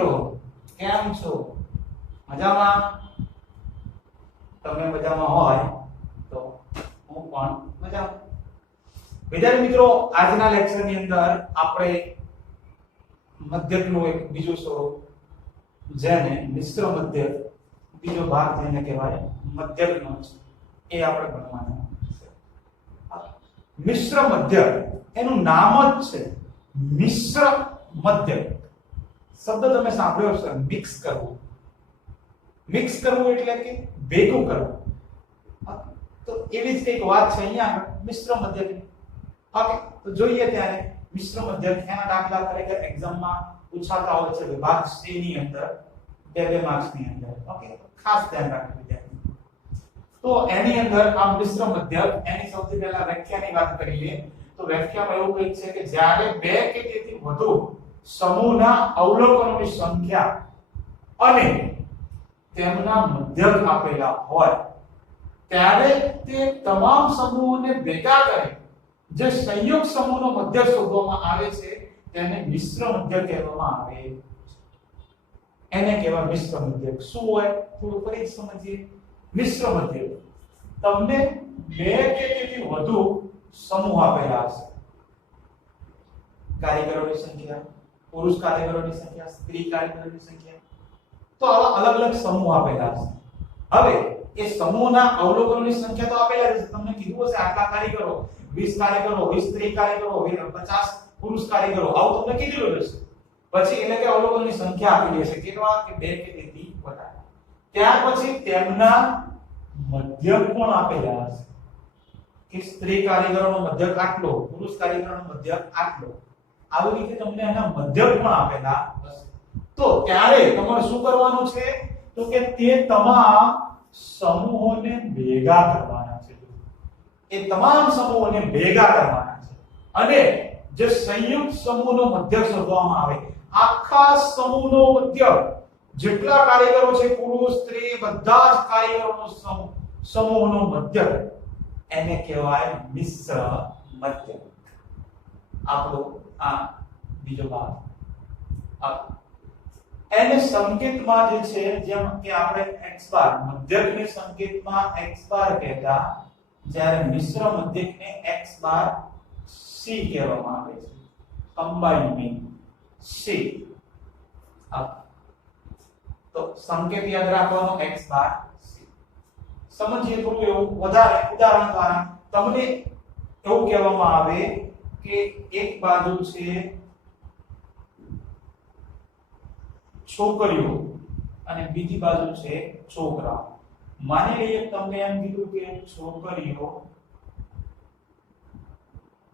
મિત્રો, કેમ છો? મજામાં? તમે મજામાં હોય તો હું પણ મજામાં. વિદ્યાર્થી મિત્રો, આજના લેક્ચરની અંદર આપણે મધ્યકનું એક બીજું સ્વરૂપ, જેને મિશ્ર મધ્યક, બીજો ભાગ જેને કહેવાય મધ્યકનો છે, એ આપણે ભણવાના છે. મિશ્ર મધ્યક એનું નામ જ છે મિશ્ર મધ્યક. શબ્દ તમે સાંભળ્યો હશે, મિક્સ કરવું. મિક્સ કરવું એટલે કે ભેગું કરવું. તો એવી જ એક વાત છે અહીંયા મિશ્ર મધ્યક. ઓકે, તો જોઈએ ત્યારે મિશ્ર મધ્યક એના દાખલા તરીકે એક્ઝામમાં પૂછાતા હોય છે વિભાગ C ની અંદર, 2 માર્ક્સ ની અંદર. ઓકે, ખાસ ધ્યાન રાખજો વિદ્યાર્થી. તો એની અંદર આ મિશ્ર મધ્યક, એની સૌથી પહેલા વ્યાખ્યાની વાત કરીએ તો વ્યાખ્યામાં એવું કહે છે કે જ્યારે બે કે તેથી વધુ સમૂહના અવલોકનોની સંખ્યા અને તેમના મધ્યક આપેલા હોય ત્યારે તે તમામ સમૂહોને ભેગા કરી જે સંયુક્ત સમૂહનો મધ્યક શોધવામાં આવે છે તેને મિશ્ર મધ્યક કહેવામાં આવે છે. એને કહેવાય મિશ્ર મધ્યક. શું હોય થોડું ફરી સમજીએ. મિશ્ર મધ્યક તમને બે કે તેથી વધુ સમૂહ આપેલા હશે. કારીગરોની સંખ્યા, પુરુષ કારીગરોની સંખ્યા, સ્ત્રી કારીગરોની સંખ્યા, તો આવા અલગ અલગ સમૂહ આપેલા હશે. હવે એ સમૂહના અવલોકનોની સંખ્યા તો આપેલા છે. તમને કીધું હશે આટલા કારીગરો, 20 કારીગરો, 20 સ્ત્રી કારીગરો, 50 પુરુષ કારીગરો, આવું તમને કીધેલું હશે. પછી એટલે કે અવલોકનની સંખ્યા આપેલી હશે, કેટલા કે બે કે તેથી વધારે. ત્યાર પછી તેમના મધ્યક પણ આપેલા હશે કે સ્ત્રી કારીગરોનો મધ્યક આટલો, પુરુષ કારીગરોનો મધ્યક આટલો. આવી રીતે તમને એના મધ્યક પણ આપેલા હશે. તો ત્યારે તમારે શું કરવાનું છે તો કે તે તમામ સમૂહોને ભેગા કરવાના છે. એ તમામ સમૂહોને ભેગા કરવાના છે અને જે સંયુક્ત સમૂહનો મધ્યક શોધવામાં આવે, આખા સમૂહનો મધ્યક, જેટલા કારીગરો છે, પુરુષ સ્ત્રી બધા જ કારીગરોનો સમૂહનો મધ્યક, એને કહેવાય મિશ્ર મધ્યક. આપણો આ બીજો ભાગ. એને સંકેતમાં જે છે, જેમ કે આપણે x બાર મધ્યકને સંકેતમાં x બાર કહેતા, જ્યારે મિશ્ર મધ્યકને x બાર c કહેવામાં આવે છે. Combined mean c. તો સંકેત યાદ રાખવાનો x બાર c. સમજીએ થોડું એવું વધારે ઉદાહરણ દ્વારા. તમને એવું કહેવામાં આવે કે એક બાજુ છે છોકરીઓ અને બીજી બાજુ છે છોકરાઓ. માની લઈએ તમને એમ કીધું કે છોકરીઓ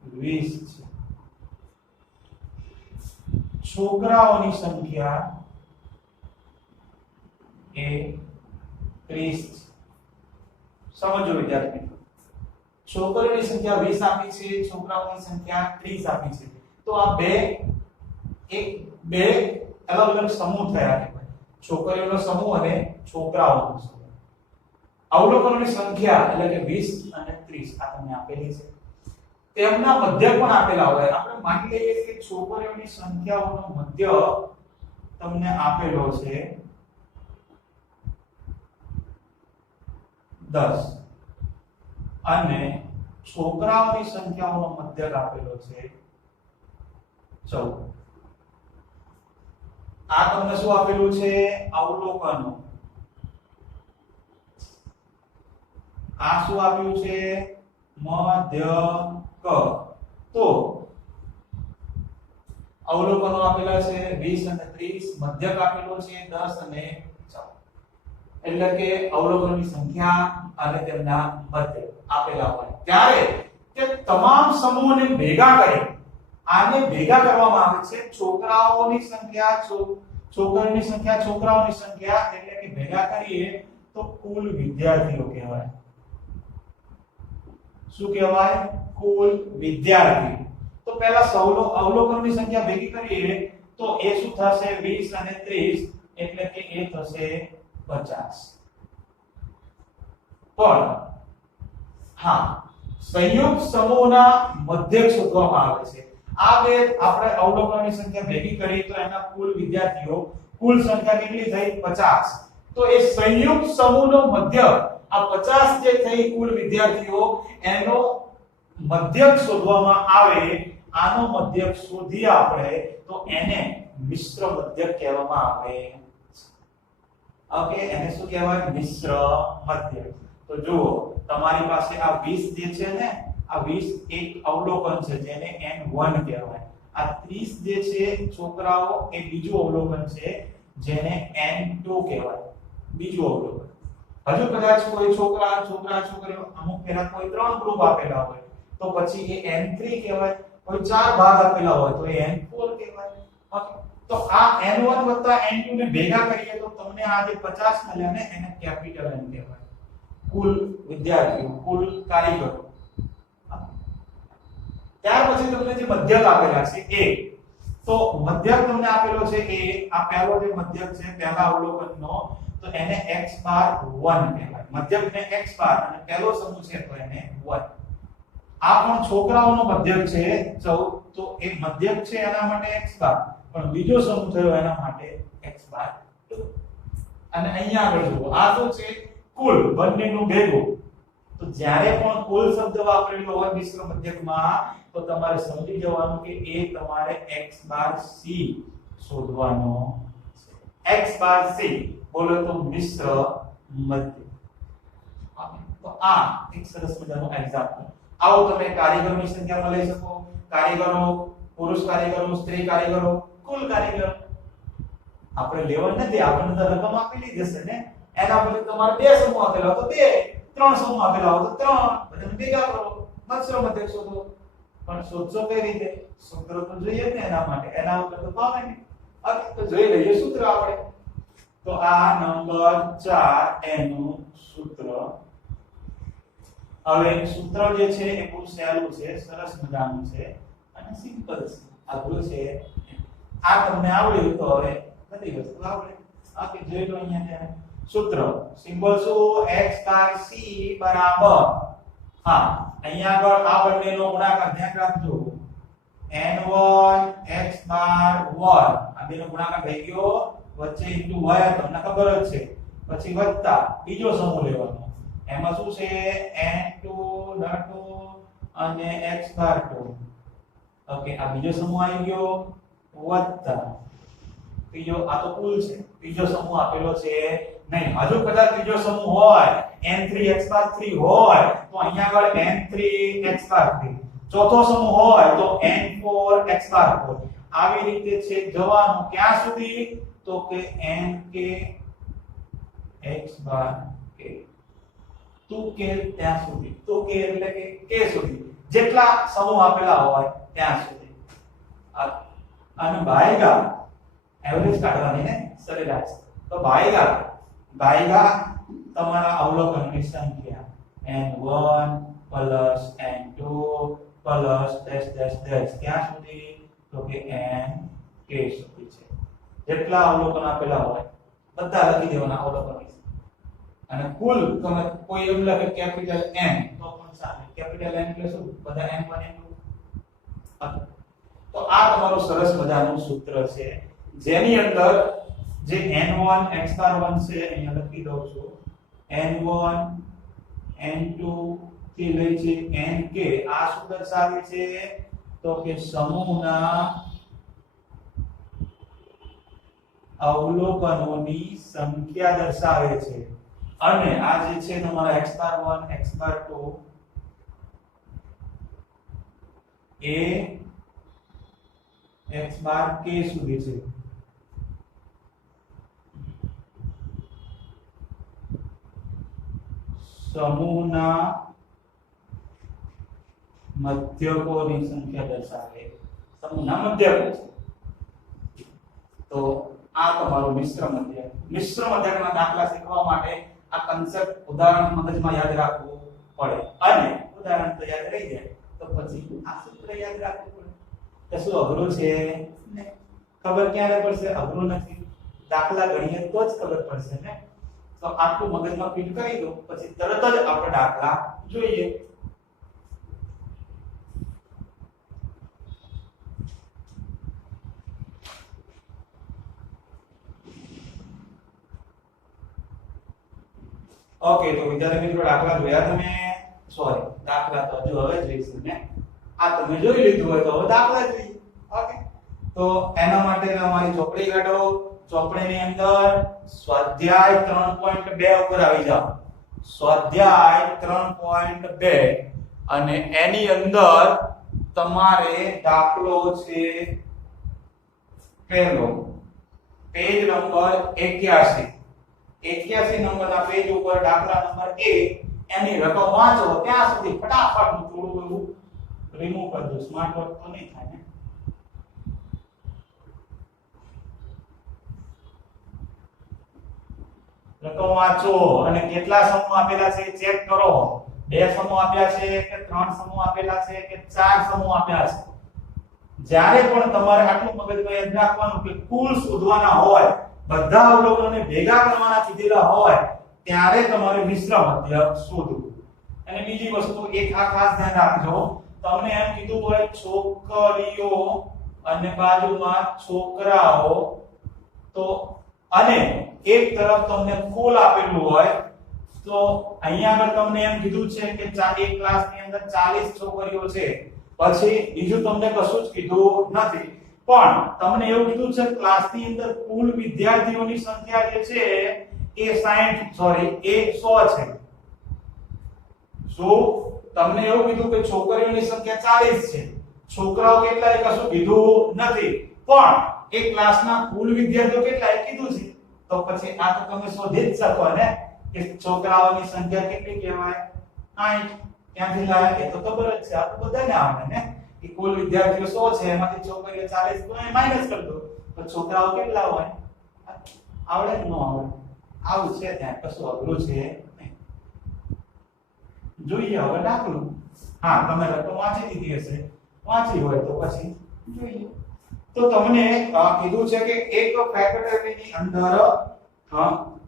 20 છે, છોકરાઓની સંખ્યા એ 30 છે. સમજો વિદ્યાર્થી, છોકરીઓની સંખ્યા 20 આપી છે, છોકરાઓની સંખ્યા 30 આપી છે. તો આ બે અલગ અલગ સમૂહ થયા છે. છોકરીઓનો સમૂહ અને છોકરાઓનો સમૂહ. અવલોકનોની સંખ્યા એટલે કે 20 અને 30 આ તમને આપેલી છે. તેમના મધ્યક પણ આપેલા હોય. આપણે માની લઈએ કે છોકરીઓની સંખ્યાઓનો મધ્યક તમને આપેલો છે 10 અને છોકરાઓની સંખ્યાઓનો મધ્યક આપેલો છે 14. આ તમને શું આપેલું છે? અવલોકનો. આ શું આપ્યું છે? મધ્યક. તો અવલોકનો આપેલા છે 20 અને 30, મધ્યક આપેલો છે 10 અને 14. એટલે કે અવલોકનોની સંખ્યા અને તેમના મધ્યક આપેલા હોય ત્યારે તે તમામ સમૂહોને ભેગા કરી આને ભેગા કરવામાં આવે છે. છોકરાઓની સંખ્યા, છોકરીઓની સંખ્યા, છોકરાઓની સંખ્યા, એટલે કે ભેગા કરીએ તો કુલ વિદ્યાર્થીઓ કહેવાય. શું કહેવાય? કુલ વિદ્યાર્થી. તો પહેલા અવલોકનોની સંખ્યા ભેગી કરીએ તો એ શું થશે? 20 અને 30, એટલે કે એ થશે 50. પણ હા, સંયુક્ત સમૂહના મધ્યક શોધવામાં આવે છે. આ બે આપણે અવલોકનોની સંખ્યા ભેગી કરી તો એના કુલ વિદ્યાર્થીઓ કુલ સંખ્યા કેટલી થઈ 50 તો એ સંયુક્ત સમૂહનો મધ્ય આ 50 જે થઈ કુલ વિદ્યાર્થીઓ એનો મધ્યક શોધવામાં આવે આનો મધ્યક શોધી આપણે તો એને મિશ્ર મધ્યક કહેવામાં આવે ઓકે એને શું કહેવાય મિશ્ર મધ્યક તો જુઓ તમારી પાસે આ 20 જે છે ને આ 20 એક અવલોકન છે જેને n1 કહેવાય આ 30 જે છે છોકરાઓ એ બીજું અવલોકન છે જેને n2 કહેવાય બીજું અવલોકન હજુ કદાચ કોઈ છોકરીઓ અમુક પેલા કોઈ 3 ગ્રુપ આપેલા હોય તો પછી એ n3 કહેવાય કોઈ 4 ભાગ આપેલા હોય તો એ n4 કહેવાય ઓકે તો આ n1 n2 ને ભેગા કરીએ તો તમને આ જે 50 મળ્યા ને એને કેપિટલ n કહેવાય કુલ વિદ્યાર્થીઓ કુલ કારીગરો ત્યાર પછી તમને જે મધ્યક આપેલા છે એ તો મધ્યક તમને આપેલો છે એ આ પહેલો જે મધ્યક છે પહેલા અવલોકનનો તો એને x બાર 1 કહેવાય મધ્યકને x બાર અને પહેલો સમૂહ છે તો એને 1 આ પણ છોકરાઓનો મધ્યક છે 14 તો એ મધ્યક છે એના માટે x બાર પણ બીજો સમૂહ થયો એના માટે x બાર 2 અને અહીંયા આગળ જુઓ આ શું છે કુલ બંનેનું ભેગું તો જ્યારે પણ કુલ શબ્દ વાપરેલો હોય મિશ્ર મધ્યકમાં તો તમારે સમજી જવાનું કે એ તમારે x બાર c શોધવાનો છે x બાર c બોલો તો મિશ્ર મધ્યક તો આ એક સરસ મજાનું એક્ઝામ્પલ આવો તમે કારીગરોની સંખ્યામાં લઈ શકો કારીગરો પુરુષ કારીગરો સ્ત્રી કારીગરો કુલ કારીગરો આપણે લેવલ નથી આપણને તો રકમ આપેલી જશે ને એના બદલે તમારે બે સમૂહ આપેલા હોય તો બે ત્રણ સમૂહ આપેલા હોય તો ત્રણ બધાને ભેગા કરો મિશ્ર મધ્યક શોધો પણ શોધશો કઈ રીતે સૂત્ર તો જોઈએ ને એના માટે એના ઉપર તો પાવે ને તો જોઈ લઈએ સૂત્ર આપણે તો આ નંબર 4 એનું સૂત્ર હવે સૂત્ર જે છે એ બહુ સહેલું છે સરસ મજાનું છે અને સિમ્પલ છે અઘરું છે આ તમને આવડ્યું તો હવે બધી વસ્તુ આવડે આ કે જોઈ લો અહીંયા સૂત્ર સિમ્બોલ શું x બાર c બરાબર હા અહીંયા આગળ આ બંનેનો ગુણાકાર ધ્યાન રાખજો n1 x બાર 1 આ બેનો ગુણાકાર થઈ ગયો વચ્ચે ઇન્ટુ y તમને ખબર જ છે પછી વત્તા બીજો સમૂહ લેવાનો એમાં શું છે n2 n2 અને x બાર 2 ઓકે આ બીજો સમૂહ આવી ગયો વત્તા ત્રીજો આ તો કુલ છે ત્રીજો સમૂહ આપેલો છે નહીં હજુ કદાચ ત્રીજો સમૂહ હોય n3 x બાર 3 હોય તો અહીંયા આગળ n3 x બાર 3 ચોથો સમૂહ હોય તો n4 x બાર 4 આવી રીતે છે જવાનું ક્યાં સુધી તો કે nk x બાર k તું કે ત્યાં સુધી તો કે એટલે કે k સુધી જેટલા સમૂહ આપેલા હોય ત્યાં સુધી અને ભાગ્યા એવરેજ કાઢવાની ને સરેરાશ તો ભાગ્યા તમારા અવલોકનની સંખ્યા n1 n2 ક્યાં સુધી તો કે nk સુધી છે જેટલા અવલોકન આપેલા હોય બધા લખી દેવાના અવલોકન અને કુલ તમે કોઈ એમ લખે કેપિટલ N તો પણ ચાલે કેપિટલ N એટલે શું બધા n1 n2 તો આ તમારું સરસ મજાનું સૂત્ર છે જેની અંદર જે n1 x બાર 1 છે અહીંયા લખી દઉં છું n1 n2 થી લઈ છે nk આ શું દર્શાવે છે તો કે સમૂહના અવલોકનોની સંખ્યા દર્શાવે છે અને આ જે છે તમારા x બાર 1 x બાર 2 એ x બાર k સુધી છે સમૂહના મધ્યકોની સંખ્યા દર્શાવે સમૂહના મધ્યકો તો આ તમારો મિશ્ર મધ્યકના દાખલા શીખવા માટે આ કન્સેપ્ટ ઉદાહરણ મગજમાં યાદ રાખવું પડે અને ઉદાહરણ તો યાદ રહી જાય તો પછી આ સૂત્ર યાદ રાખવું પડે તો શું અઘરું છે ને ખબર ક્યારે પડશે અઘરું નથી દાખલા ગણીએ તો જ ખબર પડશે ને તો આટલું મગજમાં ફિટ કરી દો પછી તરત જ આપણે દાખલા જોઈએ ઓકે, તો વિદ્યાર્થી મિત્રો દાખલા જોયા તમે? સોરી, દાખલા તો હજુ હવે જોઈશું ને. આ તમે જોઈ લીધું હોય તો હવે દાખલા જોઈએ. ઓકે, તો એના માટે તમારી ચોપડી કાઢો. ચોપડીની અંદર સ્વાધ્યાય 3.2 ઉપર આવી જાઓ. સ્વાધ્યાય 3.2 અને એની અંદર તમારે દાખલો છે પહેલો, પેજ નંબર 81. 81 નંબરના પેજ ઉપર દાખલા નંબર 1 એની રકમ વાંચો. ત્યાં સુધી ફટાફટ હું થોડું એવું રિમૂવ કરી દઉં. સ્માર્ટ વર્ક તો નહીં થાય ને. રકમ વાંચો અને કેટલા સમૂહ આપેલા છે ચેક કરો. 2 સમૂહ આપ્યા છે કે 3 સમૂહ આપેલા છે કે 4 સમૂહ આપ્યા છે. જ્યારે પણ તમારે આટલું મગજમાં યાદ રાખવાનું કે કુલ શોધવાના હોય, બધા અવલોકનોને ભેગા કરવાના કીધેલા હોય, ત્યારે તમારે મિશ્ર મધ્ય શોધવું. અને બીજી વસ્તુ એક આ ખાસ ધ્યાન રાખજો, તમને એમ કીધું હોય છોકરીઓ અને બાજુમાં છોકરાઓ, તો અને એક તરફ તમને કુલ આપેલું હોય, તો અહીંયા આગળ તમને એમ કીધું છે કે એક ક્લાસની અંદર 40 છોકરીઓ છે, પછી બીજું તમને કશું જ કીધું નથી, પણ તમને એવું કીધું છે ક્લાસની અંદર કુલ વિદ્યાર્થીઓની સંખ્યા જે છે એ 100 છે. શું તમને એવું કીધું કે છોકરીઓની સંખ્યા 40 છે, છોકરાઓ કેટલા એ કશું કીધું નથી, પણ એ ક્લાસના કુલ વિદ્યાર્થીઓ કેટલા એ કીધું છે. તો પછી આ તો તમે શોધી જ શકો ને કે છોકરાઓની સંખ્યા કેટલી કહેવાય? 8. ક્યાંથી લાવ્યા? એ તો ખબર જ છે, આ તો બધાને આવડે ને કે કુલ વિદ્યાર્થીઓ 100 છે, એમાંથી છોકરીઓ 40, તો એ માઈનસ કરી દો તો છોકરાઓ કેટલા હોય? આવડે કે ન આવડે? આવું છે, ત્યાં કશું અઘરું છે નહીં. જોઈએ હવે દાખલો. હા, તમે રકમ વાંચી દીધી હશે, વાંચી હોય તો પછી જોઈએ. તો તમને કીધું છે કે એક ફેક્ટરીની અંદર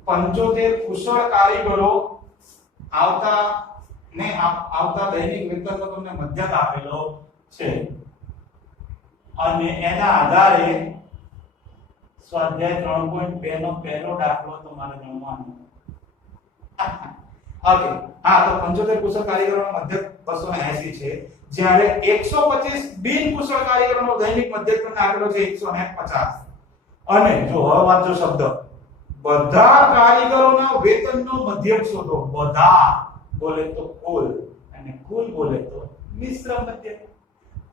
75 કુશળ કારીગરો આવતા દૈનિક વેતનનો તમને મધ્યક આપેલો છે, અને એના આધારે સ્વાધ્યાય 3.2 નો પહેલો દાખલો તમારે ગણવાનો. ઓકે, હા, તો 75 કુશળ કારીગરોનો મધ્યક 280 છે, જ્યારે 125 બિન કુશળ કારીગરોનો દૈનિક મધ્યક તમને આપેલો છે 150. અને જો હવે વાંચો શબ્દ, બધા કારીગરોના વેતનનો મધ્યક શોધો. બધા બોલે તો કુલ, અને કુલ બોલે તો મિશ્ર મધ્યક.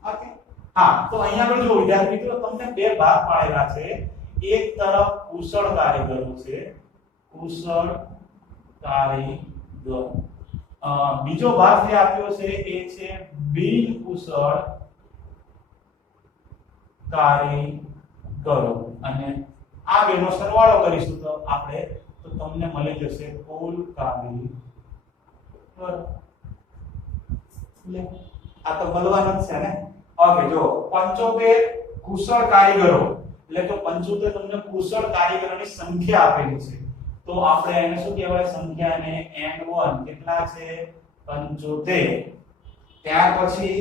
ઓકે, હા, તો અહીંયા આગળ જો વિદ્યાર્થી મિત્રો તમને બે ભાગ પાડેલા છે. એક તરફ કુશળ કારીગરો છે, કુશળ કારીગર. બીજો ભાગ જે આપ્યો છે એ છે બિન કુશળ કારીગરો, અને આ બેનો સરવાળો કરીશું તો આપણે તો તમને મળી જશે કુલ કારીગર. આ તો મળવાનું જ છે ને. ઓકે, જો 75 કુશળ કારીગરો એટલે તો 75 તમને કુશળ કારીગરોની સંખ્યા આપેલી છે, તો આપણે એને શું કહેવાય? સંખ્યાને n1 કેટલા છે? 75. ત્યાર પછી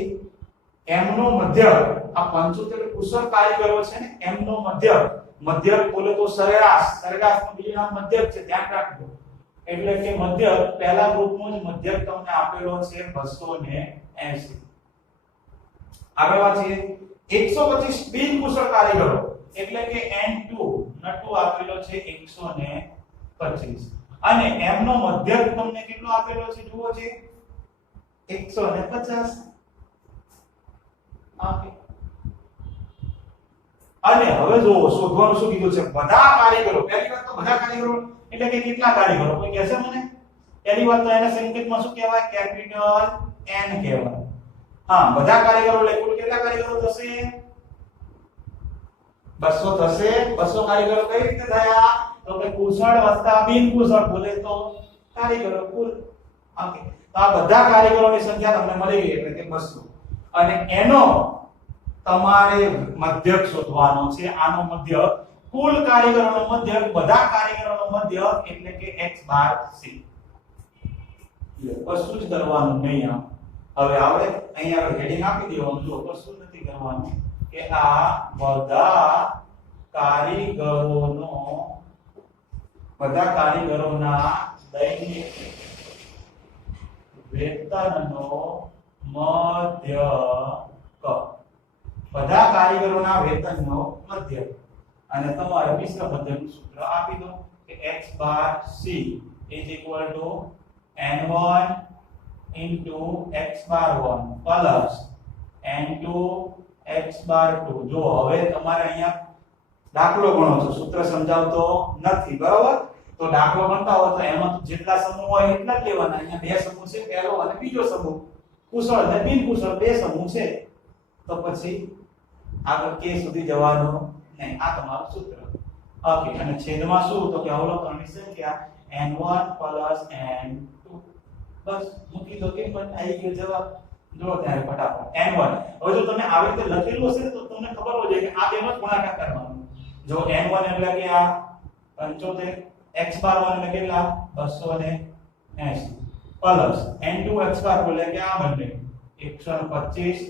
m નો મધ્યક, આ 75 કુશળ કારીગરો છે ને, m નો મધ્યક બોલે તો સરેરાશ, સરેરાશનું બીજું નામ મધ્યક છે, ધ્યાન રાખજો. એટલે કે મધ્યક પહેલા ગ્રુપનો જ મધ્યક તમને આપેલો છે 280. આગળ વાંચીએ 125 બિન કુશળ કારીગરો એટલે કે n2 નટુ આપેલો છે 125, અને m નો મધ્યક તમને કેટલો આપેલો છે જુઓ છે 150. ઓકે, અને હવે જો શોધવાનું શું કીધું છે? બધા કારીગરો. પહેલી વાત તો બધા કારીગરો એટલે કે કેટલા કારીગરો? કોઈ કહેશે મને? પહેલી વાત તો એને સંકેતમાં શું કહેવાય? કેપિટલ N કહેવાય. હા, બધા કારીગરો એટલે કુલ કેટલા કારીગરો થશે? 200 થશે. 200 કારીગરો કઈ રીતે થયા? તો કે કુશળ વત્તા બિન કુશળ બોલે તો કારીગરો કુલ. ઓકે, તો આ બધા કારીગરોની સંખ્યા તમને મળી ગઈ એટલે કે 200, અને એનો તમારે મધ્યક શોધવાનો છે. આનો મધ્યક, કુલ કારીગરોનો મધ્યક, બધા કારીગરોનો મધ્યક એટલે કે x બાર c. કશું જ કરવાનું નહીં. હવે આવડે અહીંયા આગળ હેડિંગ આપી દેવાનું. જો કશું નથી કરવાનું કે આ બધા કારીગરોના દૈનિક વેતનનો મધ્યક, બધા કારીગરોના વેતનનો મધ્યક. અને તમારે મિશ્ર મધ્યકનું સૂત્ર આપી દો કે x bar c is equal to n1 into x bar 1 plus n2 x bar 2. જો હવે તમારે અહીંયા દાખલો ગણો છો, સૂત્ર સમજાવતો નથી, બરાબર? તો દાખલો ગણતા હોય તો એમાં જેટલા સમૂહ હોય એટલા જ લેવાના. અહીંયા બે સમૂહ છે, પહેલો અને બીજો સમૂહ, કુશળ અને બિનકુશળ બે સમૂહ છે, તો પછી આગળ કે સુધી જવાનું નહીં. આ તમારું સૂત્ર. ઓકે, અને છેદમાં શું? તો કે અવલોકનની સંખ્યા n1 n2. બસ મૂકી દો, કેમ પણ આવી ગયો જવાબ. જો ત્યારે ફટાફટ n1. હવે જો તમે આવી રીતે લખેલું હશે તો તમને ખબર હોય કે આ બેનો જ ગુણાકાર કરવાનો. જો n1 એટલે કે આ 75, x બાર 1 એટલે કેટલા 280 પ્લસ n2 x બાર એટલે કે આ બંને 125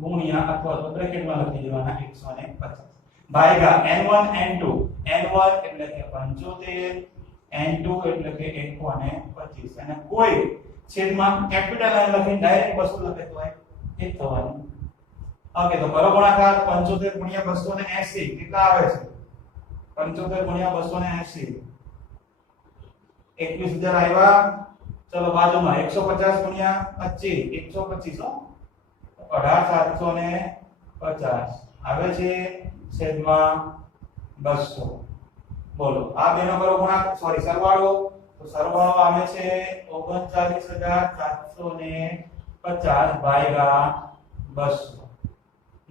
ગુણ્યા અથવા તો બ્રેકેટમાં લખી દેવાના 150 ભાગ્યા n1 n2. n1 એટલે કે 75, n2 એટલે કે 125 અને કોઈ છેદમાં કેપિટલ n લખીને ડાયરેક્ટ 200 લખે તો એ થવાનું. ઓકે, તો કરો ગુણાકાર 75 ગુણ્યા 280 કેટલા આવે છે? 75 ગુણ્યા 280 21000 આવ્યા. ચલો બાજુમાં 150 ગુણ્યા 25 125 હો 18750 આવે છે છેદમાં 200. બોલો આ બેનો કરો ગુણાકાર, સોરી સરવાળો. તો સરવાળો આવે છે 39750 ભાગ્યા 200.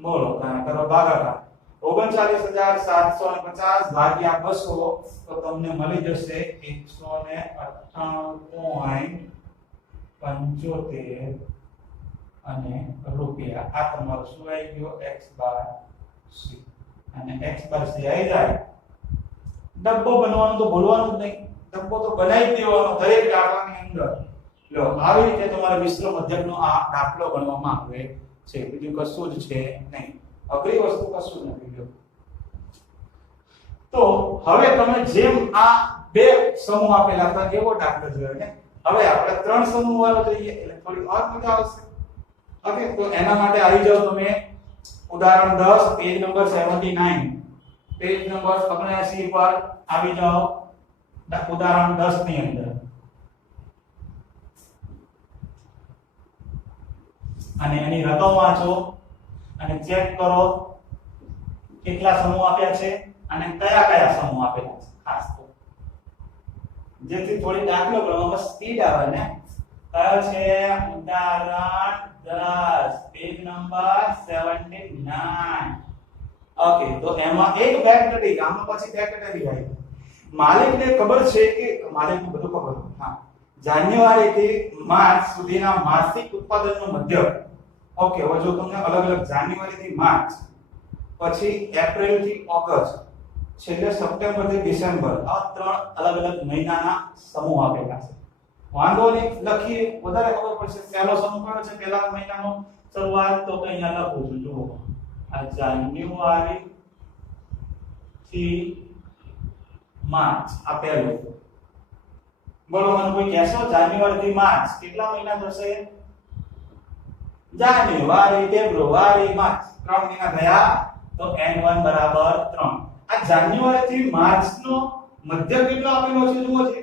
બોલો કાને કરો ભાગાકાર 39750 ભાગ્યા 200 તો તમને મળી જશે 198.75 અને રૂપિયા. આ તમારો શું આવી ગયો? x બાર c. અને x બાર c આવી જાય. ડબ્બો બનવાનું તો ભૂલવાનું જ નહીં, ડબ્બો તો બનાવી દેવાનો દરેક દાખલાની અંદર. લો આવી રીતે તમારે મિશ્ર મધ્યકનો આ દાખલો ગણવામાં આવે છે, બીજું કશું જ છે નહીં, અઘરી વસ્તુ કશું નથી. લો તો હવે તમે જેમ આ બે સમૂહ આપેલા હતા એવો દાખલો જોયો ને, હવે આપણે ત્રણ સમૂહ વાળો જોઈએ એટલે થોડી ઓર મજા આવશે. ઓકે, તો એના માટે આવી જાઓ તમે ઉદાહરણ 10 પેજ નંબર 79, પેજ નંબર 79 પર આવી જાઓ ઉદાહરણ 10 ની અંદર. અને એની રકમ વાંચો અને ચેક કરો કેટલા સમૂહ આપ્યા છે અને કયા કયા સમૂહ આપેલા છે ખાસ તો, જેથી થોડી દાખલો ગણવામાં સ્પીડ આવે ને. કયો છે? ઉદાહરણ 10 પેજ નંબર 79. ઓકે, તો એમાં એક ફેક્ટરી, આમાં પછી ફેક્ટરી આવી. માલિકને ખબર છે કે માલિકને બધું ખબર છે. હા, જાન્યુઆરી થી માર્ચ સુધીના માસિક ઉત્પાદનનો મધ્યક. ઓકે, હવે જો તમને અલગ અલગ જાન્યુઆરી થી માર્ચ, પછી એપ્રિલ થી ઓગસ્ટ, છેલ્લે સપ્ટેમ્બર થી ડિસેમ્બર, આ ત્રણ અલગ અલગ મહિનાના સમૂહ આપેલા છે. વાંધો નહીં, લખીએ વધારે ખબર પડશે. પહેલો સમૂહ કયો છે? પહેલા મહિનાનો શરૂઆત તો અહીંયા લખું છું. જુઓ, આ જાન્યુઆરી થી માર્ચ આ પહેલો. બોલો મને કોઈ કહેશો જાન્યુઆરી થી માર્ચ કેટલા મહિના થશે? જાન્યુઆરી, ફેબ્રુઆરી, માર્ચ, 3 મહિના થયા. તો n1 બરાબર 3. આ જાન્યુઆરી થી માર્ચ નો મધ્યક કેટલો આપેલો છે? જુઓ છે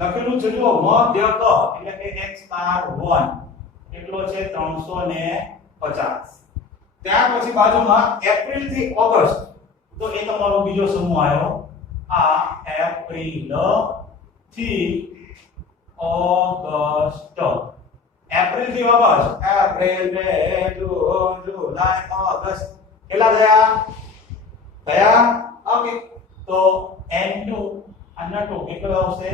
લખેલું છે, જુઓ મધ્યક એટલે કે x બાર 1 કેટલો છે? 350. ત્યાર પછી બાજુમાં એપ્રિલ થી ઓગસ્ટ, તો એ તમારો બીજો સમૂહ આવ્યો. આ એપ્રિલ થી ઓગસ્ટ, એપ્રિલ થી ઓગસ્ટ, એપ્રિલ, મે, જૂન, જુલાઈ, ઓગસ્ટ કેટલા થયા? ઓકે, તો n2 અને 2 કેટલો આવશે?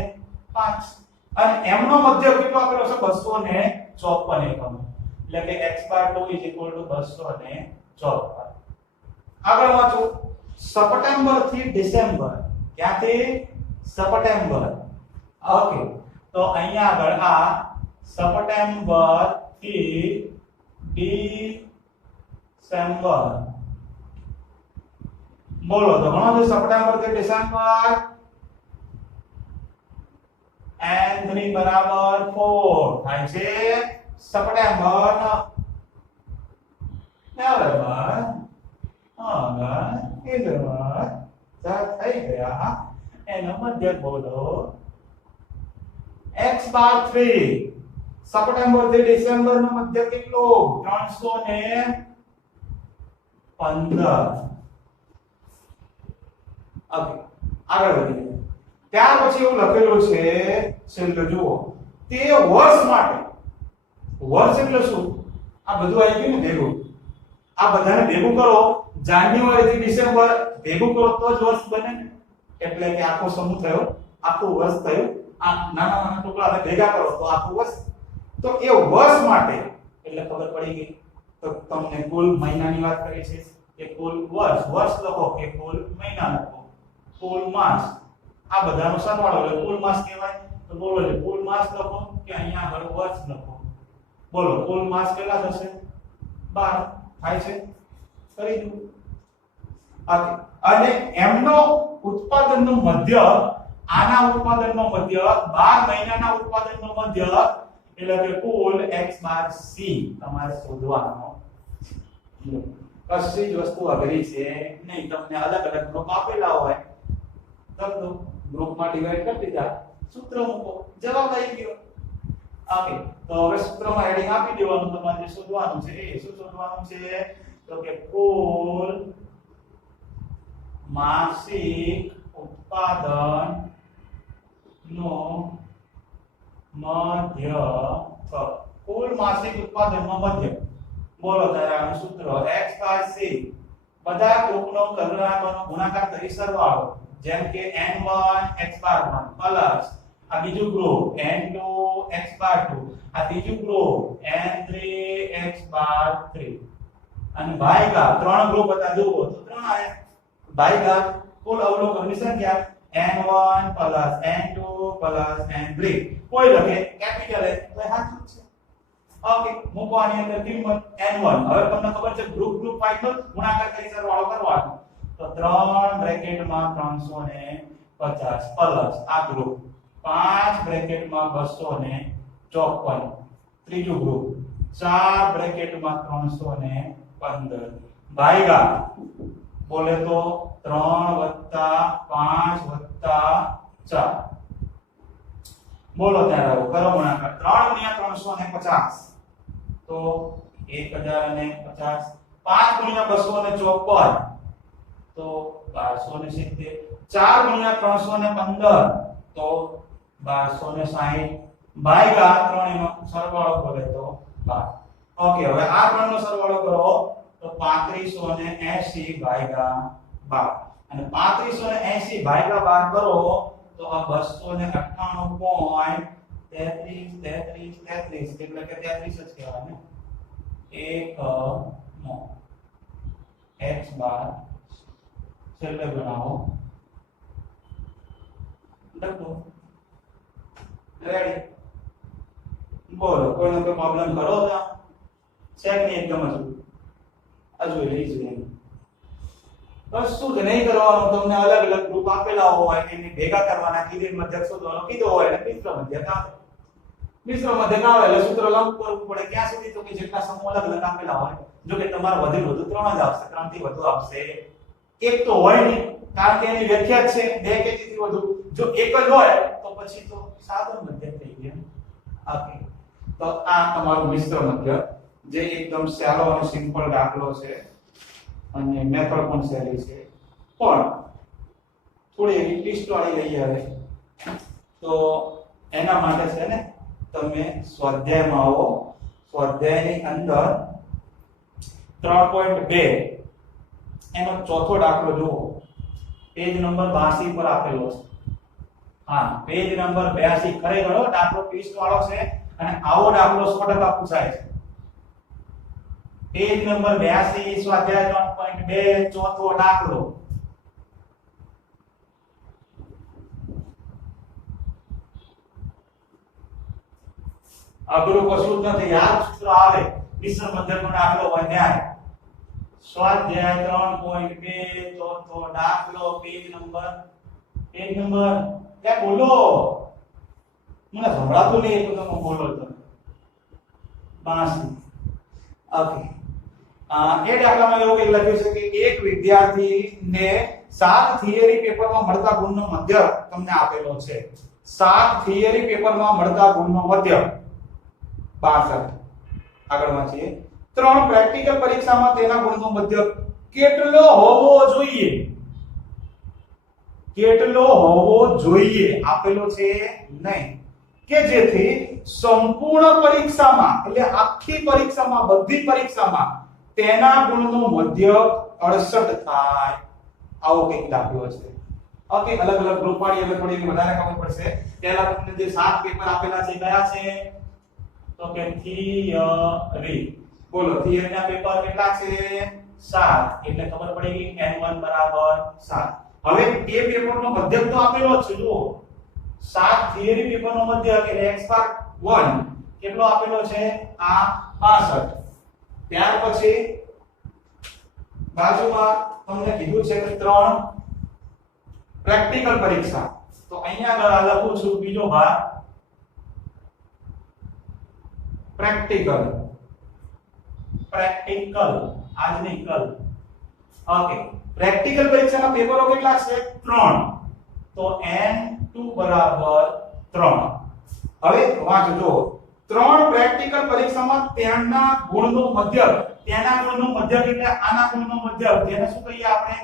5. અને m નો મધ્યક કેટલો આપેલો છે? 254 એકમ. એટલે કે x બાર 2 254. આગળ વાંચો સપ્ટેમ્બર થી ડિસેમ્બર. ક્યાંથી? સપ્ટેમ્બર. ઓકે, તો અહીંયા આગળ આ સપ્ટેમ્બર થી ડિસેમ્બર. બોલો તો ઘણો છે સપ્ટેમ્બર થી ડિસેમ્બર. n3 બરાબર 4 થાય છે સપ્ટેમ્બર નવેમ્બર ઇન્દ્રમત થઈ ગયા એનો મધ્ય બોલો x બાર 3 સપ્ટેમ્બર થી ડિસેમ્બર નો મધ્ય કેટલો 315 ઓકે આગળ વધીએ ત્યાર પછી એવું લખેલું છે છેલ્લે જુઓ તે વર્ષ માટે વર્ષ એટલે શું આ બધું આવી ગયું ને ભેગું આ બધાને ભેગું કરો જાન્યુઆરી થી ડિસેમ્બર ભેગું કરો તો જ વર્ષ બને ને એટલે કે આખો સમૂહ થયો આખું વર્ષ થયું આ નાના નાના ટુકડા ભેગા કરો તો આખું વર્ષ તો એ વર્ષ માટે એટલે ખબર પડી ગઈ તો તમને કુલ મહિનાની વાત કરી છે કે કુલ વર્ષ લખો કે કુલ મહિના લખો કુલ માસ આ બધાનો સરવાળો એટલે કુલ માસ કહેવાય તો બોલો એટલે કુલ માસ લખો કે અહીંયા આગળ વર્ષ લખો બોલો કુલ માસ કેટલા થશે 12 થાય છે કરી દો અને એમનો ઉત્પાદનનો મધ્ય આના ઉત્પાદનનો મધ્ય 12 મહિનાના ઉત્પાદનનો મધ્ય એટલે કે કુલ x બાર c તમારે શોધવાનો કશી જ વસ્તુ અઘરી છે નહીં તમને અલગ અલગ ગ્રુપ આપેલા હોય તો ગ્રુપમાં ડિવાઈડ કરી દીધા સૂત્ર મૂકો જવાબ આવી ગયો ઓકે તો હવે સૂત્રમાં હેડિંગ આપી દેવાનું તમારે જે શોધવાનું છે એ શું શોધવાનું છે તો કે કુલ માસિક ઉત્પાદન નો મધ્ય કુલ માસિક ઉત્પાદન નો મધ્ય બોલો ત્યારે આનું સૂત્ર x બાર c બધા ગ્રુપનો ગુણાકાર કરી સરવાળો જેમ કે n1 x બાર 1 પ્લસ આ બીજું ગ્રુપ n2 x બાર 2 આ ત્રીજું ગ્રુપ n3 x બાર 3 અને ભાગ્યા ત્રણ ગ્રુપ હતા જુઓ તો 3 આયા ભાગ્યા કુલ અવલોકનની સંખ્યા n1 n2 n3 કોઈ લખે કેપિટલ એ તો સાચું છે ઓકે મૂકો આની અંદર કિંમત n1 હવે તમને ખબર છે ગ્રુપ વાઇઝ ગુણાકાર કરી સરવાળો કરવાનો તો 3 બ્રેકેટમાં 350 પ્લસ આ ગ્રુપ 5 બ્રેકેટમાં 254 ત્રીજું ગ્રુપ 4 બ્રેકેટમાં 315 ભાગ્યા બોલે તો 3 5 4 બોલો ત્યારે કરો ગુણાકાર 3 350 તો 1050 5 254 તો 1270 4 315 તો 1260 ભાગ્યા 3 નો સરવાળો કરે તો 12 ઓકે હવે આ 3 નો સરવાળો કરો તો 3580 ભાગ્યા 12 અને 3580 ભાગ્યા 12 કરો તો આ 298.33 એટલે કે 33 જ કહેવાય ને એકમો x બાર છેલ્લે બનાવો લખો રેડી બોલો કોઈનો કોઈ પ્રોબ્લેમ કરો તો ચેક નહીં એકદમ હજુ લઈ જોઈએ કશું જ નહીં કરવાનું તમને અલગ અલગ ગ્રુપ આપેલા હોય એની ભેગા કરવાના કીધી મધ્યક શોધવાનો કીધો હોય એટલે મિશ્ર મધ્યક આવે મિશ્ર મધ્યક આવે એટલે સૂત્ર લંબ કરવું પડે ક્યાં સુધી તો કે જેટલા સમૂહ અલગ અલગ આપેલા હોય જો કે તમારે વધુ 3 જ આવશે 3 થી વધુ આવશે એક તો હોય નહીં કારણ કે એની વ્યાખ્યા છે બે કે તેથી વધુ જો એક જ હોય તો પછી તો સાદો મધ્યક થઈ ગયા ઓકે તો આ તમારું મિશ્ર મધ્યક જે એકદમ સહેલો અને સિમ્પલ દાખલો છે અને મેથડ પણ સહેલી છે પણ થોડી એવી ટ્વિસ્ટ વાળી લઈ આવે તો એના માટે છે ને તમે સ્વાધ્યાયમાં આવો સ્વાધ્યાયની અંદર 3.2 એનો ચોથો દાખલો જુઓ પેજ નંબર 82 પર આપેલો છે હા પેજ નંબર 82 ખરેખર દાખલો ટ્વિસ્ટ વાળો છે અને આવો દાખલો 100% પૂછાય છે પેજ નંબર 82 સ્વાધ્યાય 3.2 ચોથો દાખલો અઘરું કશું જ નથી યાદ સૂત્ર આવે મિશ્ર મધ્યકનો દાખલો હોય ન્યાય સ્વાધ્યાય 3.2 ચોથો દાખલો પેજ નંબર ક્યાં બોલો મને સંભળાતું નહીં તો તમે બોલો તો 82 ઓકે એ દાખલામાં એવું કંઈક લખ્યું છે કે એક વિદ્યાર્થીને 7 થિયરી પેપરમાં મળતા ગુણનો મધ્ય તમને આપેલો છે 7 થિયરી પેપરમાં મળતા ગુણનો મધ્ય 62 આગળ વાંચીએ 3 પ્રેક્ટિકલ પરીક્ષામાં તેના ગુણનો મધ્ય કેટલો હોવો જોઈએ આપેલો છે નહીં કે જેથી સંપૂર્ણ પરીક્ષામાં એટલે આખી પરીક્ષામાં બધી પરીક્ષામાં તેના ગુણનો મધ્ય 68 થાય આવો કંઈક દાખલો છે ઓકે અલગ અલગ ગ્રુપ પાડી એટલે થોડી વધારે ખબર પડશે પહેલા તમને જે 7 પેપર આપેલા છે કયા છે તો કે થિયરી બોલો થિયરી ના પેપર કેટલા છે 7 એટલે ખબર પડી ગઈ n1 બરાબર 7 હવે એ પેપરનો મધ્યક તો આપેલો જ છે જુઓ 7 થિયરી પેપરનો મધ્યક એટલે x/1 કેટલો આપેલો છે આ 62 ત્યાર પછી બાજુમાં તમને કીધું છે કે 3 પ્રેક્ટિકલ પરીક્ષા તો અહીંયા આગળ લખું છું બીજો ભાગ પ્રેક્ટિકલ આજની કલ ઓકે પ્રેક્ટિકલ પરીક્ષાના પેપરો કેટલા છે 3 તો n2 બરાબર 3 હવે વાંચજો 3 પ્રેક્ટિકલ પરીક્ષામાં તેના ગુણનો મધ્યક એટલે આના ગુણનો મધ્યક જેને શું કહીએ આપણે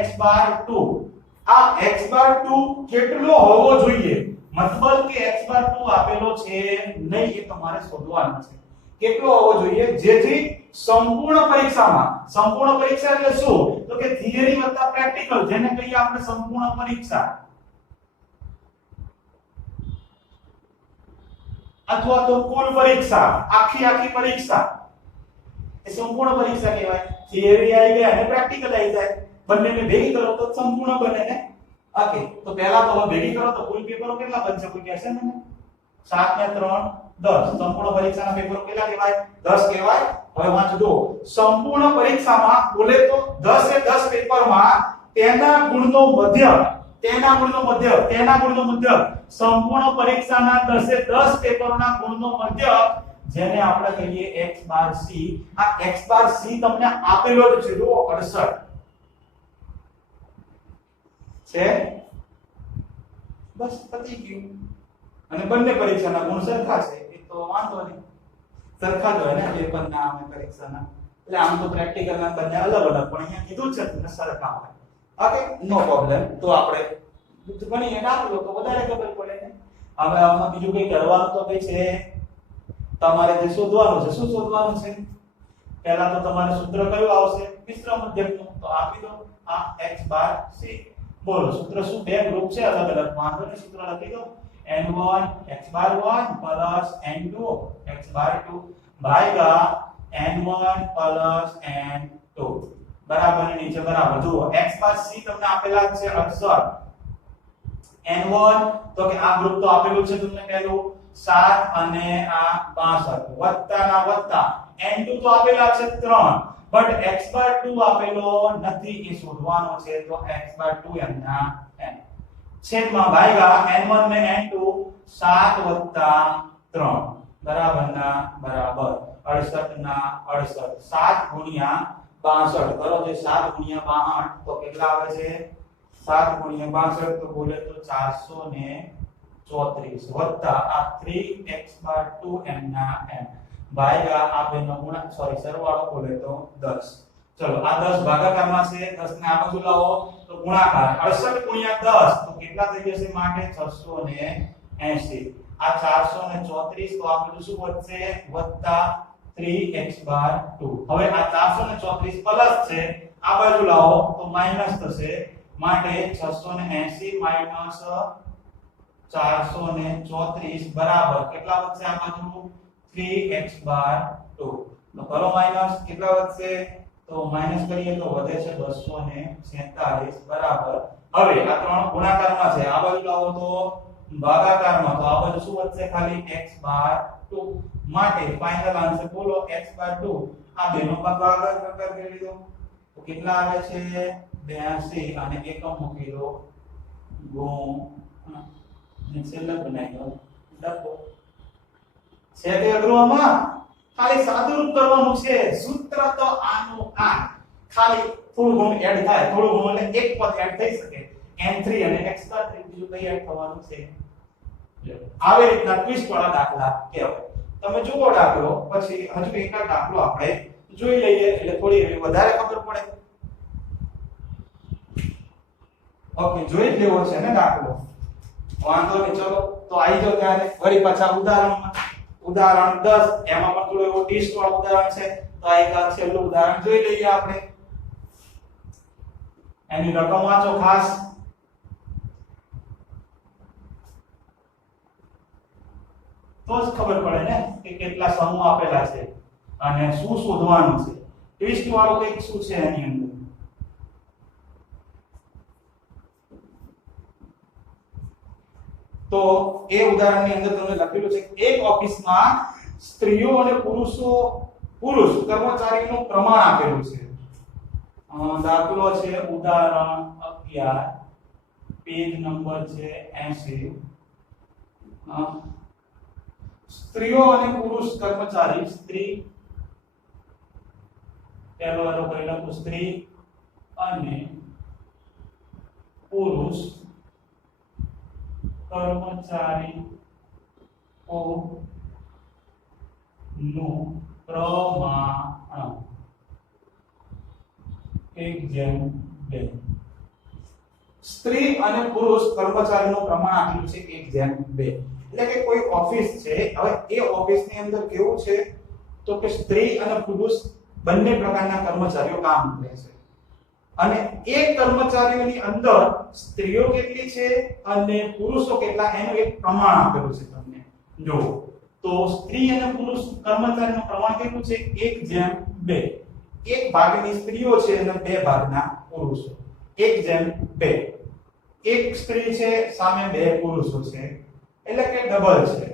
x/2 આ x/2 કેટલો હોવો જોઈએ મતલબ કે x/2 આપેલો છે નહીં એ તમારે શોધવાનું છે કેટલો હોવો જોઈએ જેથી સંપૂર્ણ પરીક્ષા એટલે શું તો કે થિયરી વત્તા પ્રેક્ટિકલ જેને કહીએ આપણે સંપૂર્ણ પરીક્ષા અથવા તો કુલ પરીક્ષા આખી પરીક્ષા એ સંપૂર્ણ પરીક્ષા કહેવાય થિયરી આવી ગયા અને પ્રેક્ટિકલ આવી જાય બંનેને ભેગી કરો તો સંપૂર્ણ બને ને ઓકે તો પહેલા તો ભેગી કરો તો કુલ પેપરો કેટલા બનશે કોઈ કહેશે ને 7 ને 3 10 સંપૂર્ણ પરીક્ષાના પેપરો કેટલા કહેવાય 10 કહેવાય હવે વાંચજો સંપૂર્ણ પરીક્ષામાં બોલે તો 10 એ 10 પેપરમાં તેના ગુણનો મધ્ય સંપૂર્ણ પરીક્ષાના 10 એ 10 પેપરોના ગુણનો મધ્ય જેને આપણે કહીએ x/c આ x/c તમને આપેલો જ છે જુઓ 68 છે બસ પતી ગયું અને બંને પરીક્ષાના ગુણ સરખા છે એ તો વાંધો નહીં સરખા જ હોય ને પેપરના અને પરીક્ષાના એટલે આમ તો પ્રેક્ટિકલ ના બંને અલગ અલગ પણ અહીંયા કીધું છે ને સરખા હોય ઓકે નો પ્રોબ્લેમ તો આપણે ઘણી એ દાખલો તો વધારે ખબર પડે ને હવે આમાં બીજું કઈ કરવાનું તો કઈ છે તમારે જે શોધવાનું છે શું શોધવાનું છે પહેલા તો તમારે સૂત્ર કયું આવશે મિશ્ર મધ્યકનું તો આપી દો આ x/c બોલો સૂત્ર શું બે ગ્રુપ છે અલગ અલગ વાંધો ને સૂત્ર લખી દો n1 x/1 n2 x/2 ભાગ્યા n1 n2 બરાબર ની નીચે બરાબર જુઓ x/c તમને આપેલા છે 68 n1 તો કે આ ગ્રુપ તો આપેલું છે તમને પહેલું 7 અને આ 62 વત્તા ના વત્તા n2 તો આપેલા છે 3 બટ x/2 આપેલો નથી એ શોધવાનો છે તો x/2 એમના n છેદમાં ભાગ્યા n1 ને n2 7 3 બરાબર ના બરાબર 68 ના 68 7 ગુણ્યા 62 કરો જે 7 ગુણ્યા 62 તો કેટલા આવે છે 7 ગુણ્યા 62 તો બોલે તો 434 વત્તા આ 3x/2 એમના n ભાગ્યા આ બેનો ગુણાકાર સરવાળો બોલે તો 10 ચલો આ 10 ભાગાકારમાં છે 10 ને આ બાજુ લાવો તો ગુણાકાર 68 ગુણ્યા 10 તો કેટલા થઈ જશે માટે 680 આ 434 તો આ બધું શું વધશે વત્તા 3x/2 હવે આ 434 પ્લસ છે આ બાજુ લાવો તો માઈનસ થશે માટે 680 માઈનસ 434 બરાબર કેટલા વધશે આ બાજુ 3x/2 તો કરો માઈનસ કેટલા વધશે તો માઈનસ કરીએ તો વધે છે 247 બરાબર હવે આ ત્રણ ગુણાકારમાં છે આ બાજુ લાવો તો ભાગાકારમાં તો આ બાજુ શું વધશે ખાલી x/2 માટે ફાઇનલ આન્સર બોલો x/2 આ બેનો ભાગાકાર કરી લીધો તો કેટલા આવે છે 82 અને એકમ મૂકી દો ગુણ ને છેલ્લે બનાવી દો લખો છે તે અઘરું આમાં ખાલી સાદુરૂપ કરવાનું છે સૂત્ર તો આનું આ ખાલી થોડું ઘણું એડ થાય થોડું ઘણું એટલે એક પદ એડ થઈ શકે n3 અને x3 બીજું કઈ એડ થવાનું છે આવી રીતના ટ્વિસ્ટ વાળા દાખલા કહેવાય તમે જુઓ દાખલો પછી હજુ એક દાખલો આપણે જોઈ લઈએ એટલે થોડી વધારે ખબર પડે ઓકે જોઈ લેવો છે ને દાખલો વાંધો નહીં ચલો તો આવી જાવ ત્યારે વળી પાછા ઉદાહરણમાં ઉદાહરણ 10 એમાં પણ થોડું એવું ટેસ્ટ વાળું ઉદાહરણ છે તો આ એક છેલ્લું ઉદાહરણ જોઈ લઈએ આપણે એની રકમ વાંચો ખાસ તો જ ખબર પડે ને કે કેટલા સમૂહ આપેલા છે અને શું શોધવાનું છે ટેસ્ટ વાળું કંઈક શું છે એની અંદર તો એ ઉદાહરણની અંદર તમને લખેલું છે એક ઓફિસમાં સ્ત્રીઓ અને પુરુષ કર્મચારીનું પ્રમાણ આપેલું છે દાખલો છે ઉદાહરણ 11 પેજ નંબર છે 80 સ્ત્રીઓ અને પુરુષ કર્મચારી સ્ત્રી પહેલો વારો કરી લખો સ્ત્રી અને પુરુષ કર્મચારી નું પ્રમાણ 1:2 સ્ત્રી અને પુરુષ કર્મચારીનું પ્રમાણ આપ્યું છે 1:2 એટલે કે કોઈ ઓફિસ છે હવે એ ઓફિસની અંદર કેવું છે તો કે સ્ત્રી અને પુરુષ બંને પ્રકારના કર્મચારીઓ કામ કરે છે અને એ કર્મચારીઓની અંદર સ્ત્રીઓ કેટલી છે અને પુરુષો કેટલા એનું એક પ્રમાણ આપેલું છે તમને જો તો સ્ત્રી અને પુરુષ કર્મચારીનું પ્રમાણ કેટલું છે 1:2 એક ભાગની સ્ત્રીઓ છે અને બે ભાગના પુરુષો 1:2 એક સ્ત્રી છે સામે બે પુરુષો છે એટલે કે ડબલ છે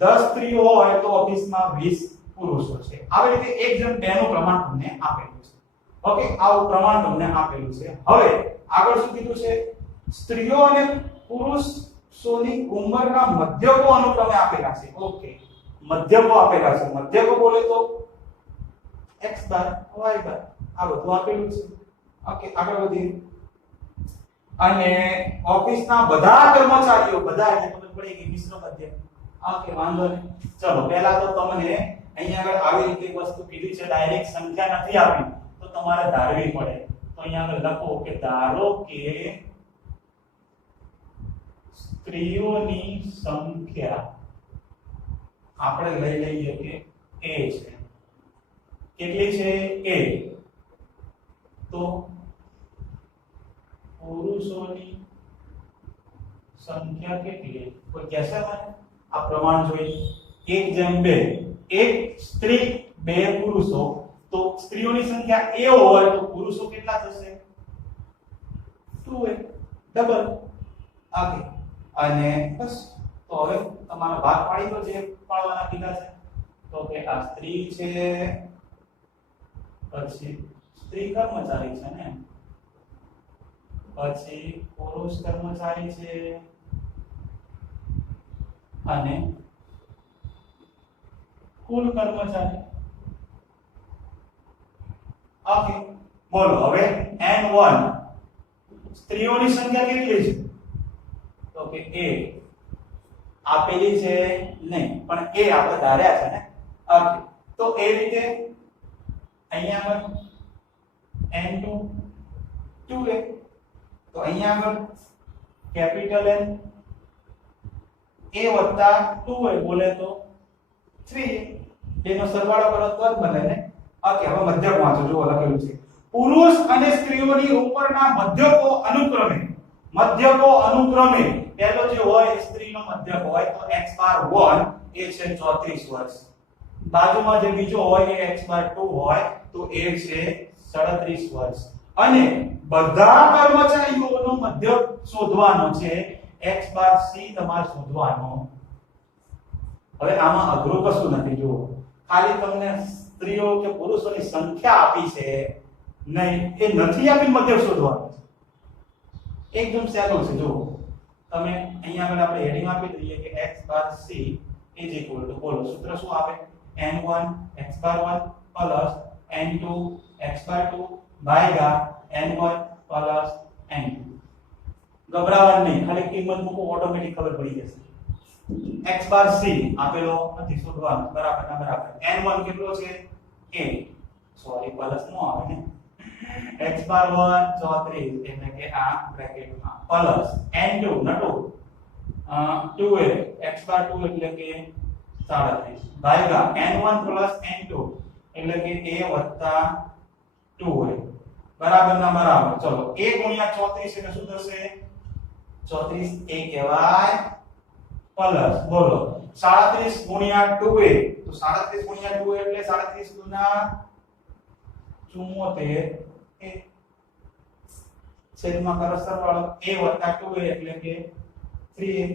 10 સ્ત્રીઓ હોય તો ઓફિસમાં 20 પુરુષો છે આવી રીતે 1:2 નું પ્રમાણ તમને આપેલું છે ઓકે આવું પ્રમાણ તમને આપેલું છે હવે આગળ શું કીધું છે સ્ત્રીઓ અને પુરુષોની ઉંમરના મધ્યકો અનુક્રમે આપેલા છે ઓકે મધ્યકો આપેલા છે મધ્યકો બોલે તો x બાર y બાર આ બધું આપેલું છે ઓકે આગળ વધીએ અને ઓફિસના બધા કર્મચારીઓ બધા એટલે ખબર પડી કે મિશ્ર મધ્યક ઓકે વાંધો નહીં ચલો પહેલા તો તમને અહીંયા આગળ આવી રીતે વસ્તુ કીધી છે ડાયરેક્ટ સંખ્યા નથી આપી તો તમારે ધારવી પડે તો અહીંયા આગળ લખો કે ધારો કે સ્ત્રીઓની સંખ્યા આપણે લઈ લઈએ કે a છે કેટલી છે a તો પુરુષોની સંખ્યા કેટલી કોઈ કહેશે મને આ પ્રમાણ જોઈ 1:2 એક સ્ત્રી બે પુરુષો તો સ્ત્રીઓની સંખ્યા a હોય તો પુરુષો કેટલા થશે 2a ડબલ ઓકે અને બસ તો હવે તમારો ભાગ પાડી દો જે પાડવાના કીધા છે તો કે આ સ્ત્રી છે પછી સ્ત્રી કર્મચારી છે ને પછી પુરુષ કર્મચારી છે અને કુલ કર્મચારી ઓકે બોલો હવે n1 સ્ત્રીઓની સંખ્યા કેટલી છે તો કે a આપેલી છે નહીં પણ a આપણે ધાર્યા છે ને ઓકે તો એ રીતે અહીંયા આગળ n2 2a તો અહીંયા આગળ કેપિટલ N a વત્તા 2a બોલે તો 3 બેનો સરવાળો કરો તો જ બને ને ઓકે હવે મધ્યક વાંચો જો લખેલું છે પુરુષ અને સ્ત્રીઓની ઉપરના મધ્યકો અનુક્રમે પહેલો જે હોય સ્ત્રીનો મધ્યક હોય તો x⁴1 એ છે 34 વર્ષ બાજુમાં જે બીજો હોય એ x⁴2 હોય તો એ છે 37 વર્ષ અને બધા કર્મચારીઓનો મધ્યક શોધવાનો છે x⁴c તમારે શોધવાનો હવે આમાં અઘરું કશું નથી જુઓ ખાલી તમને સ્ત્રીઓ કે પુરુષોની સંખ્યા આપી છે નહીં એ નથી આપી મધ્યક શોધવાનો એકદમ સહેલું છે જુઓ તમે અહીંયા આગળ આપણે હેડિંગ આપી દઈએ કે x bar c is equal to બોલો સૂત્ર શું આવે n1 x બાર 1 પ્લસ n2 x બાર 2 ભાગ્યા n1 પ્લસ n2 ગભરાવાનું નહીં ખાલી કિંમત મૂકો ઓટોમેટિક ખબર પડી જશે x બાર c આપેલો નથી શોધવાનું બરાબર ના બરાબર n1 કેટલો છે a સોરી પ્લસ નો આવે ને x બાર 1 34 એટલે કે આ બ્રેકેટમાં પ્લસ n2 નટુ 2a x બાર 2 એટલે કે 37 ભાગ્યા n1 પ્લસ n2 એટલે કે a + 2a બરાબર ના બરાબર ચલો a ગુણ્યા 34 એટલે શું થશે 34 a કહેવાય પ્લસ બોલો 37 ગુણ્યા 2a તો 37 ગુણ્યા 2a એટલે 37 ગુણ્યા 74 એ છેદમાં કરો સરવાળો a + 2a એટલે કે 3a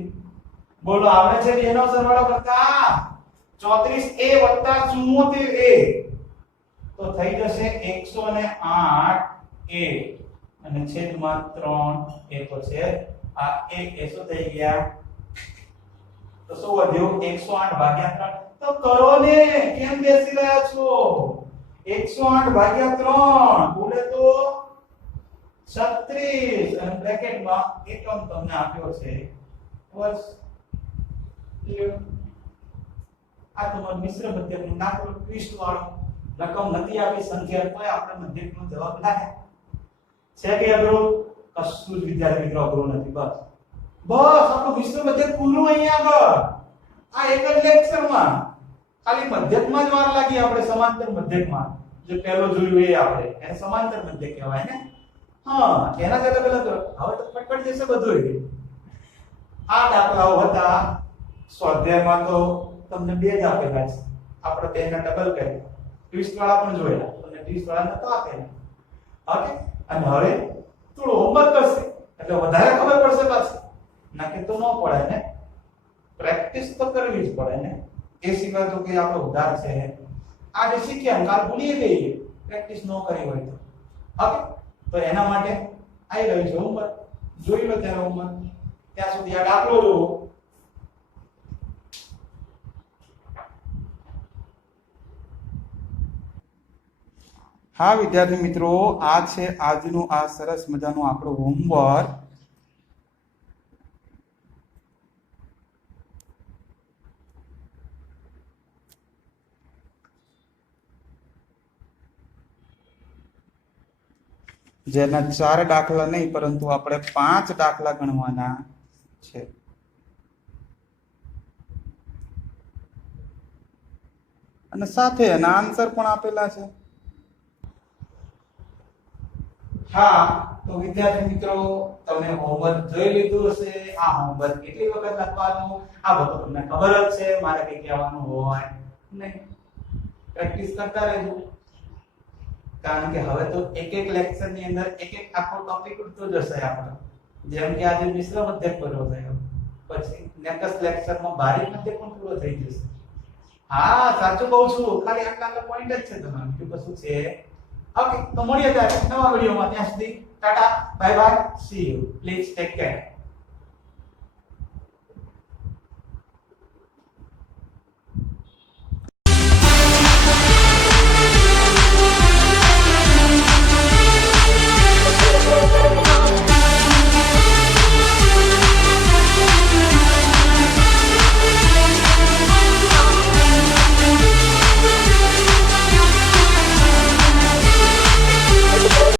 બોલો આવડે છે એનો સરવાળો કરતા 34a + 74a તો થઈ જશે 108a અને છેદમાં 3 a તો છે આ a શું થઈ ગયા તો શું વધ્યું 108 ભાગ્યા 3 તો કરો ને કેમ બેસી રહ્યા છો 108 ભાગ્યા 3 બોલે તો 36 અને બ્રેકેટમાં એકમ તમને આપ્યો છે બસ આ તમારું મિશ્ર મધ્યકનું દાખલો ટ્વિસ્ટ વાળો રકમ નથી આપી સંખ્યા કોઈ આપણે મધ્યકનો જવાબ લાગે છે કે અઘરો કશું જ વિદ્યાર્થી મિત્રો અઘરો નથી બસ આપણું મિશ્ર મધ્યક પૂરું અહીંયા આગળ આ એક જ લેક્ચરમાં ખાલી મધ્યકમાં જ વાર લાગી આપણે સમાંતર મધ્યકમાં જે પહેલો જોયું એ આપણે એને સમાંતર મધ્યક કહેવાય ને હા એના જ અલગ અલગ હવે તો ફટફટ જશે બધું આ દાખલાઓ હતા સ્વાધ્યાયમાં તો તમને બે જ આપેલા છે આપણે બે ના ડબલ કર્યા ટ્વિસ્ટ વાળા પણ જોયેલા તમને ટ્વિસ્ટ વાળા નતો આપેલા ઓકે અને હવે થોડું હોમવર્ક કરશે એટલે વધારે ખબર પડશે પાછું ના કે તો ન પડે ને પ્રેક્ટિસ તો કરવી જ પડે ને એ સિવાય તો કઈ આપણો ઉધાર છે આ જે શીખ્યા કાલ ભૂલી ગઈએ પ્રેક્ટિસ ન કરી હોય તો ઓકે તો એના માટે આવી રહ્યું છે હોમવર્ક જોઈ લો ત્યારે હોમવર્ક ત્યાં સુધી આ દાખલો જુઓ હા વિદ્યાર્થી મિત્રો આ છે આજનું આ સરસ મજાનું આપણું હોમવર્ક જેના 4 દાખલા નહીં પરંતુ આપણે 5 દાખલા ગણવાના છે અને સાથે એના આન્સર પણ આપેલા છે હા તો વિદ્યાર્થી મિત્રો તમે હોમવર્ક જોઈ લીધું હશે આ હોમવર્ક કેટલી વખત લખવાનું આ બધું તમને ખબર જ છે મારે કઈ કહેવાનું હોય નહીં પ્રેક્ટિસ કરતા રહેજો કારણ કે હવે તો એક એક લેક્ચર ની અંદર એક એક આખો ટોપિક ઉઠતો જશે આપણો જેમ કે આજે મિશ્ર મધ્યક પૂરો થયો પછી નેક્સ્ટ લેક્ચરમાં બારીક મધ્યક પણ પૂરો થઈ જશે હા સાચું કહું છું ખાલી આટલા પોઈન્ટ જ છે તમારું બીજું કશું છે ઓકે તો મળીએ ત્યારે નવા વિડિયોમાં ત્યાં સુધી Tata bye bye see you please take care